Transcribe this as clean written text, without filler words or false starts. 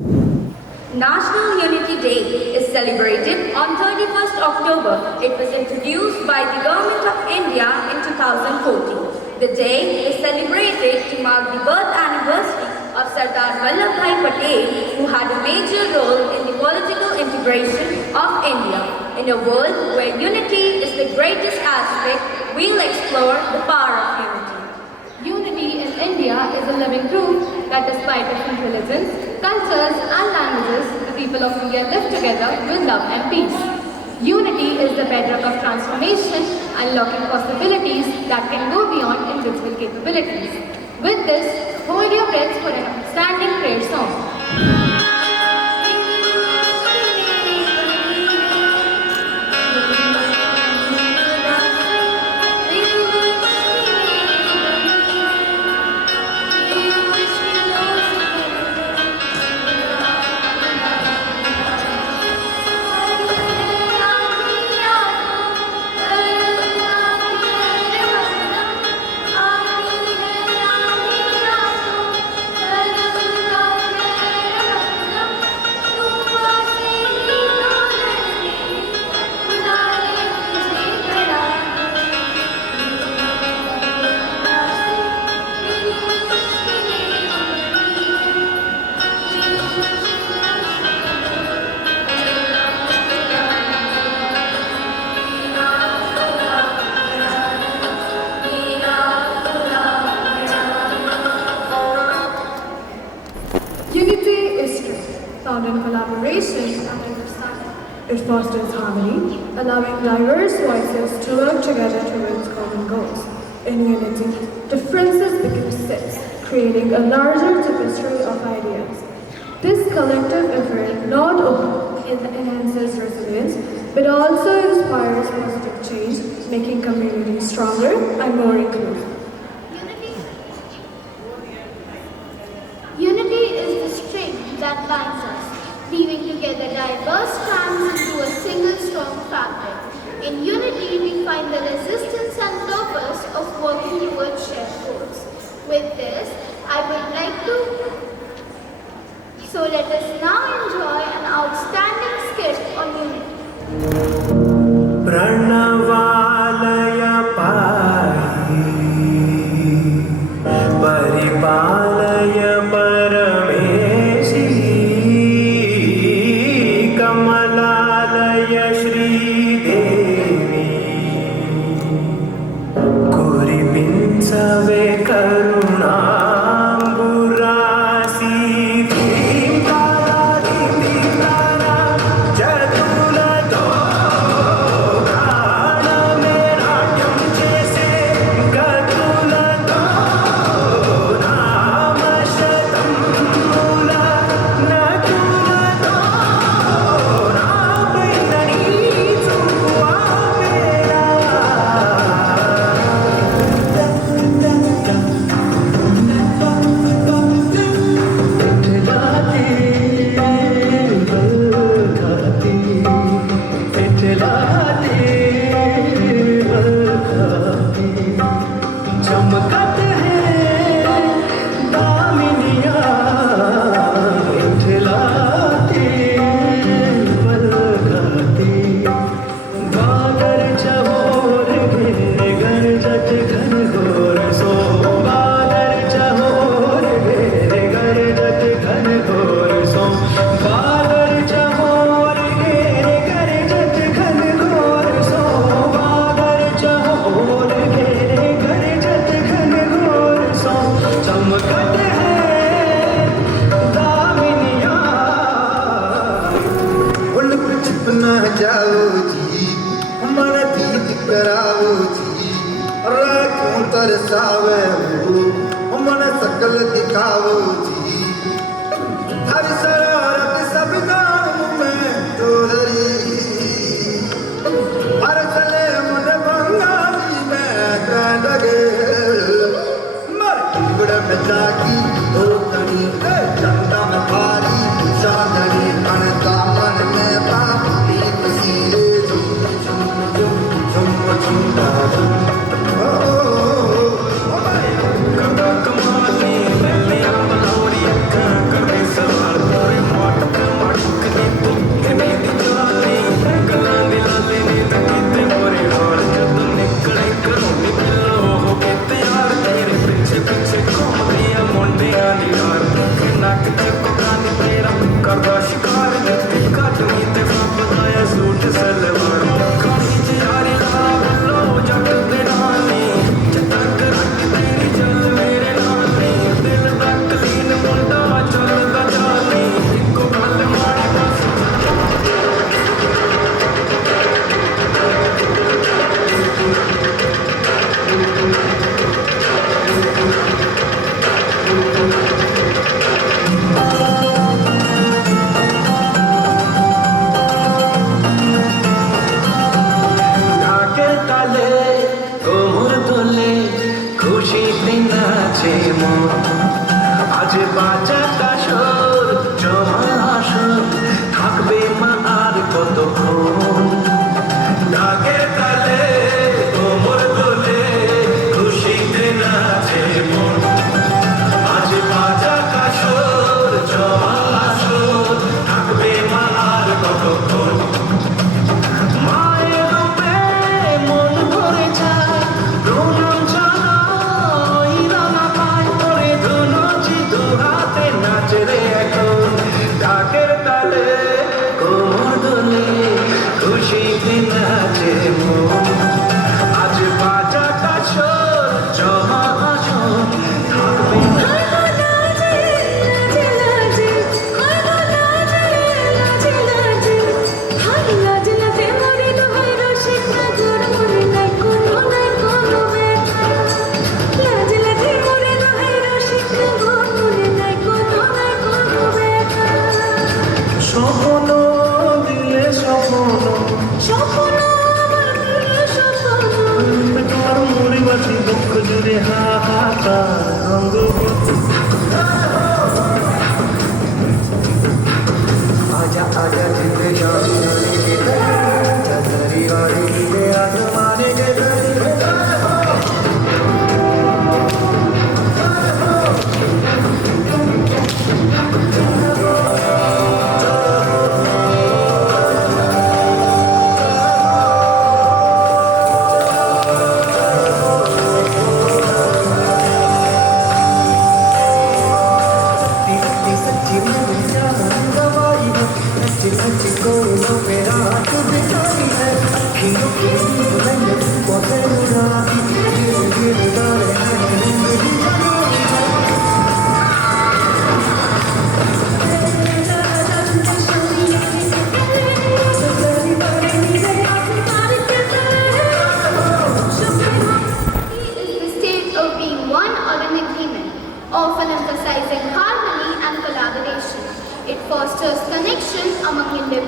National Unity Day is celebrated on 31st October. It was introduced by the Government of India in 2014. The day is celebrated to mark the birth anniversary of Sardar Vallabhbhai Patel, who had a major role in the political integration of India. In a world where unity is the greatest aspect, we'll explore the power of unity. Unity in India is a living proof that despite different religions, cultures and languages, the people of India live together with love and peace. Unity is the bedrock of transformation, unlocking possibilities that can go beyond individual capabilities. With this, hold your breaths for an outstanding prayer song. Found in collaboration and understanding. It fosters harmony, allowing diverse voices to work together towards common goals. In unity, differences become sets, creating a larger tapestry of ideas. This collective effort not only enhances resilience, but also inspires positive change, making communities stronger and more inclusive. Unity is the string that binds us, weaving together diverse strands into a single strong fabric. In unity, we find the resistance and purpose of working towards shared goals. With this, I would like to... So let us now enjoy an outstanding skit on unity. Pranavalaya Pahi Paripalaya Come on, আজ বাজা কাশর জমা আসর থাকবে মা আর কতক্ষণ ডাকের তালে কোমর দোলে খুশিতে নাচে মন আজ বাজা কাশর জমা আসর থাকবে মা আর কতক্ষণ মায়ের রূপে মন ভরে যায় প্রণাম জানাই রানা পায় করে ধুনুচি দু হাতে নাচে রে এখন ডাকের তালে কোমর দোলে খুশিতে নাচে মন আজ বাজা কাশর জমা আসর থাকবে স্বপ্ন দিলে স্বপ্ন তোমার মরিবাসী দুঃখ জুড়ে হাহাকার রঙ্গ आजा आजा जिंदे जानी जानी के चंदरी वाली के आसमाने के often emphasizing harmony and collaboration. It fosters connection among individuals